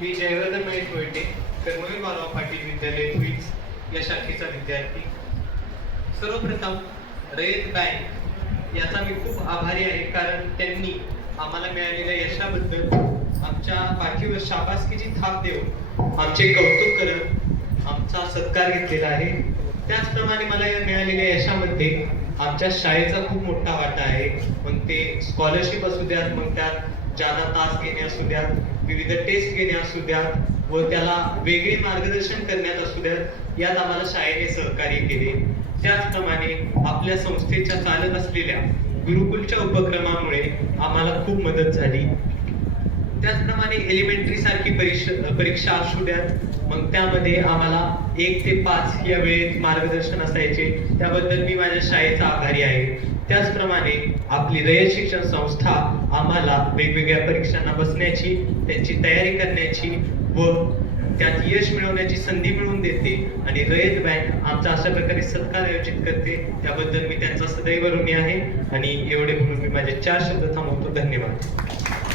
मी जयवर्धन महेश मोहिते, कर्मवीर बाळासाहेब पाटील विद्यालय क्वीन्स या शाखेचा विद्यार्थी. सर्वप्रथम रयत बँक याचा मी खूप आभारी आहे, कारण त्यांनी आम्हाला मिळालेल्या यशाबद्दल आमच्या पाठीवर शाबासकीची थाप देऊन आमचे कौतुक करत आमचा सत्कार घेतलेला आहे. त्याचप्रमाणे मला या मिळालेल्या यशामध्ये आमच्या शाळेचा खूप मोठा वाटा आहे. मग ते स्कॉलरशिप असू द्यात, मग त्यात जादा तास घेणे असू द्यात, विविध टेस्ट घेणे असू द्यात व त्याला वेगळे मार्गदर्शन करण्यात असू द्यात, यात आम्हाला शाळेने सहकार्य केले. त्याचप्रमाणे आपल्या संस्थेच्या चालत असलेल्या गुरुकुलच्या उपक्रमामुळे आम्हाला खूप मदत झाली. त्याचप्रमाणे एलिमेंटरी सारखी परीक्षा असू द्यात, मग त्यामध्ये आम्हाला 1 ते 5 या वेळेत मार्गदर्शन असायचे, त्याबद्दल मी माझ्या शाळेचा आभारी आहे. त्याचप्रमाणे आपली रयत शिक्षण संस्था आम्हाला वेगवेगळ्या परीक्षांना बसण्याची, त्यांची तयारी करण्याची व त्यात यश मिळवण्याची संधी मिळवून देते आणि रयत बँक आमचा अशा प्रकारे सत्कार आयोजित करते, त्याबद्दल मी त्यांचा सदैव ऋणी आहे. आणि एवढे म्हणून मी माझे 4 शब्द थांबवतो. धन्यवाद.